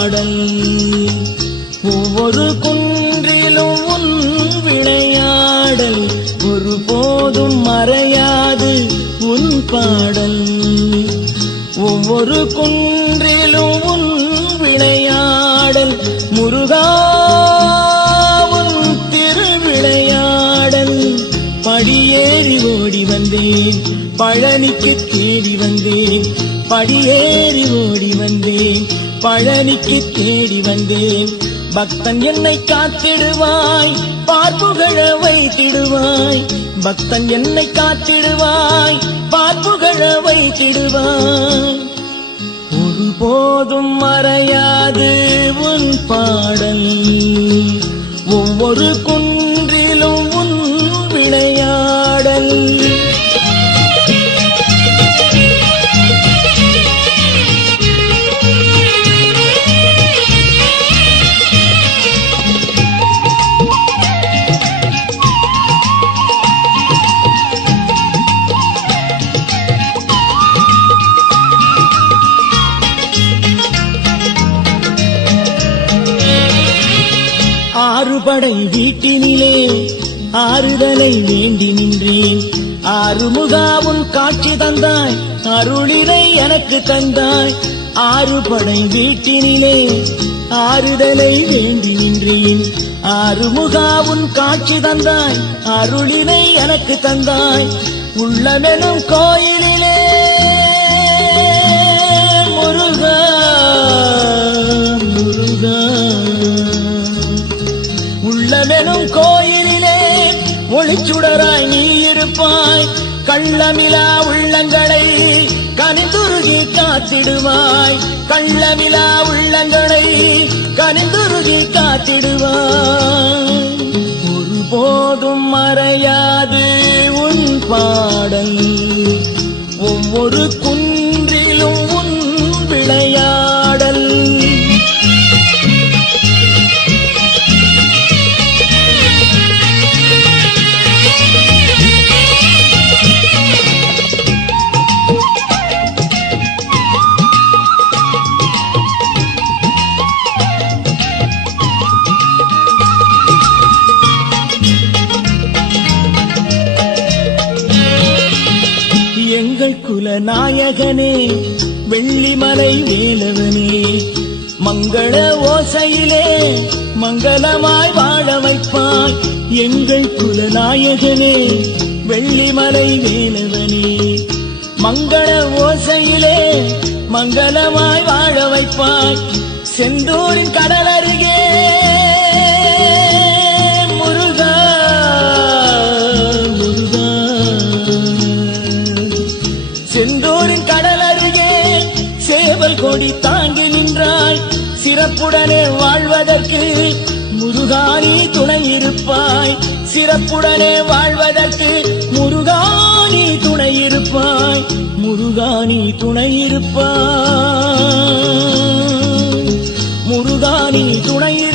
பாடல். ஒவ்வொரு குன்றிலும் உன் விளையாடல். ஒருபோதும் மறையாது உன் பாடல். ஒவ்வொரு குன்றிலும் உன் விளையாடல். முருகா உன் திருவிளையாடல். படியேறி ஓடி வந்தேன். பழனிக்கு தேடி வந்தேன். படியேறி ஓடி வந்தேன். பழனிக்கு தேடி வந்தேன். பக்தன் என்னை காத்திடுவாய் பார்ப்புகழ வைத்திடுவாய். பக்தன் என்னை காத்திடுவாய் பார்ப்புகழ வைத்திடுவாய். ஒருபோதும் மறையாது உன் பாடல். ஒவ்வொரு குன் ஆறுபடை வீட்டினிலே ஆறுதலை வேண்டி நின்றேன். ஆறுமுகா காட்சி தந்தாய் அருளினை எனக்கு தந்தாய். ஆறுபடை வீட்டினிலே ஆறுதலை வேண்டி நின்றேன். ஆறுமுகா காட்சி தந்தாய் அருளினை எனக்கு தந்தாய். உள்ளமெனும் கோயிலிலே காத்திடுவாய் கள்ளமிலா உள்ளங்களை கனிந்துருகி காத்திடுவாய். கள்ளமிலா உள்ளங்களை கனிந்துருகி காத்திடுவாய். ஒருபோதும் மறையாது உன் பாடல். எங்கள் நாயகனே வெள்ளிமலை வேலவனே மங்கள ஓசையிலே மங்களமாய் வாழ வைப்பாய் எங்கள் குலநாயகனே வெள்ளிமலை வேலவனே. மங்கள ஓசையிலே மங்களமாய் வாழ வைப்பாய் செந்தூரின் கடல் அருகே கொடி தாங்கி நின்றாய். சிறப்புடனே வாழ்வதற்கு முருகானி துணை இருப்பாய். சிறப்புடனே வாழ்வதற்கு முருகானி துணை இருப்பாய். முருகானி துணை இருப்பாய். முருகானி துணை இருப்பாய் முருகானி துணை